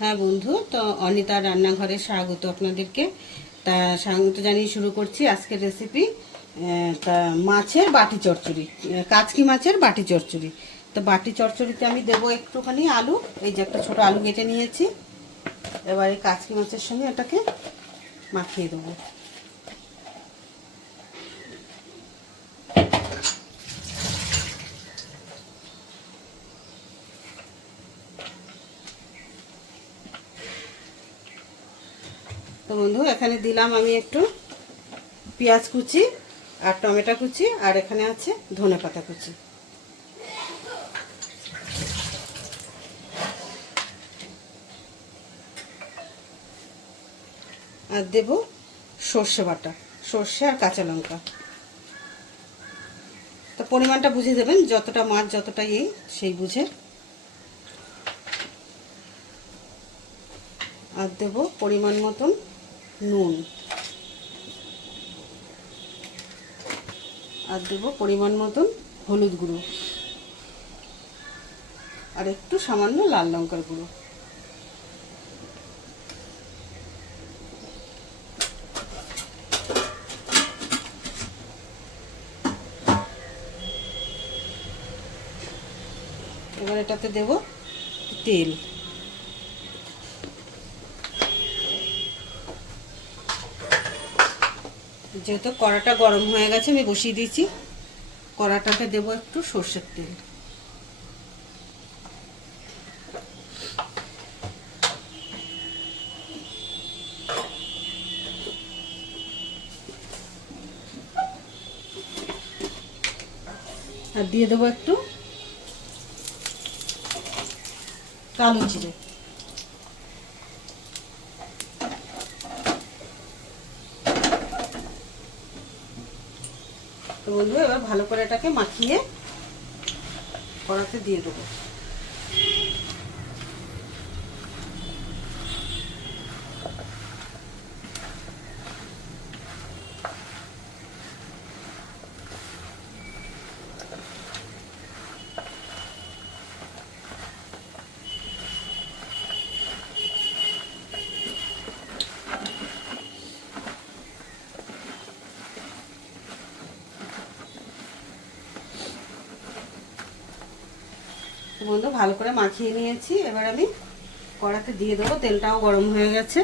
হ্যাঁ বন্ধু, তো অনিতা রান্নাঘরে স্বাগত আপনাদেরকে। তা স্বাগত জানিয়ে শুরু করছি আজকের রেসিপি। তা মাছের বাটি চচ্চড়ি, কাচকি মাছের বাটি চচ্চড়ি। তো বাটি চচ্চড়িতে আমি দেবো একটুখানি আলু। এই যে একটা ছোটো আলু কেটে নিয়েছি। এবার এই কাচকি মাছের সঙ্গে এটাকে মাখিয়ে দেবো। তো বন্ধু, এখানে দিলাম আমি একটু পেঁয়াজ কুচি আর টমেটো কুচি, আর এখানে আছে ধনেপাতা কুচি। আর দেব সর্ষে বাটা, সর্ষে আর কাঁচা লঙ্কা। তো পরিমাণটা বুঝে দেবেন, যতটা মাছ যতটা সেই বুঝে। আর দেব পরিমাণ মতন নুন, আর দেব পরিমাণ মতন হলুদ গুঁড়ো, আর একটু সামান্য লাল লঙ্কার গুঁড়ো। এবার এটাতে দেব তেল। যেহেতু কড়াটা গরম হয়ে গেছে, আমি বসিয়ে দিয়েছি। কড়াটাতে দেব একটু সর্ষের তেল। আর দিয়ে দেবো একটু কালো জিরে। তো বন্ধু, এবার ভালো করে এটাকে মাখিয়ে কড়াতে দিয়ে দেবো। বন্ধু, ভালো করে মাখিয়ে নিয়েছি। এবার আমি কড়াতে দিয়ে দেবো। তেলটাও গরম হয়ে গেছে।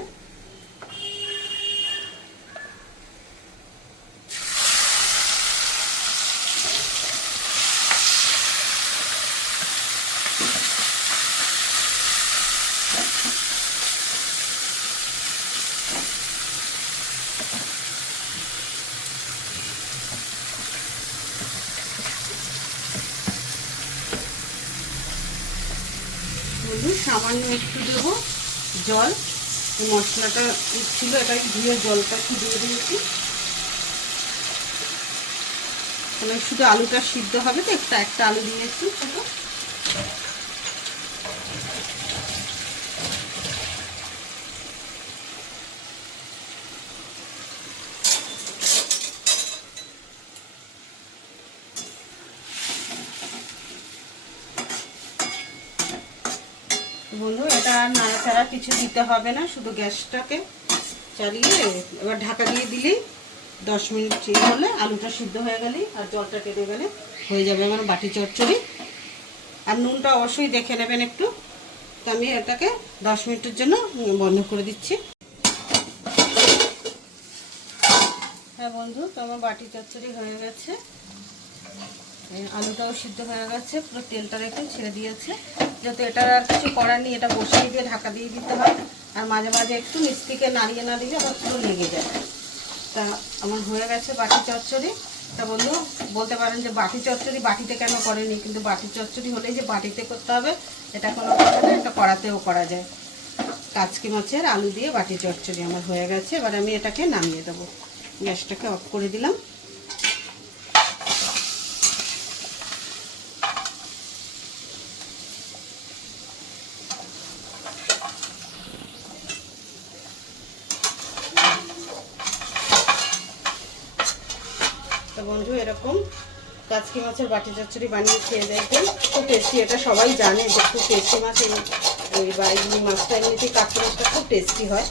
সামান্য একটু দেব জল। মশলাটা ছিল, এটাই ধুয়ে জলটা একটু দিয়ে দিয়েছি। তাহলে শুধু আলুটা সিদ্ধ হবে, তো একটা আলু দিয়েছি ছোটো। বন্ধু, এটা নাড়াচাড়া কিছু দিতে হবে না, শুধু গ্যাসটাকে চালিয়ে এবার ঢাকা দিয়ে দিলেই 10 মিনিট হলে আলুটা সিদ্ধ হয়ে গেলেই আর জলটা টেনে গেলে হয়ে যাবে আমার বাটি চচ্চড়ি। আর নুনটা অবশ্যই দেখে নেবেন একটু। তো আমি এটাকে 10 মিনিটের জন্য বন্ধ করে দিচ্ছি। হ্যাঁ বন্ধু, তো আমার বাটি চচ্চড়ি হয়ে গেছে। আলুটাও সিদ্ধ হয়ে গেছে, পুরো তেলটা রেখে ছেড়ে দিয়েছে। যেহেতু এটার আর কিছু করার নেই, এটা বসিয়ে দিয়ে ঢাকা দিয়ে দিতে হয়। আর মাঝে মাঝে একটু নিচ থেকে নাড়িয়ে আবার পুরো লেগে যায়। তা আমার হয়ে গেছে বাটি চচ্চড়ি। তা বন্ধু, বলতে পারেন যে বাটি চচ্চড়ি বাটিতে কেন করেনি, কিন্তু বাটি চচ্চড়ি হলেই যে বাটিতে করতে হবে এটা কোনো কথা না, এটা কড়াতেও করা যায়। কাচকি মাছের আলু দিয়ে বাটি চচ্চড়ি আমার হয়ে গেছে। এবার আমি এটাকে নামিয়ে দেবো। গ্যাসটাকে অফ করে দিলাম। তো বন্ধু, এরকম কাচকি মাছের বাটি চচ্চড়ি বানিয়ে খেয়ে দেখবেন, খুব টেস্টি। এটা সবাই জানে যে খুব টেস্টি মাছ এই বাইগনি মাছটা এমনিতেই কাতলা মাছটা খুব টেস্টি হয়।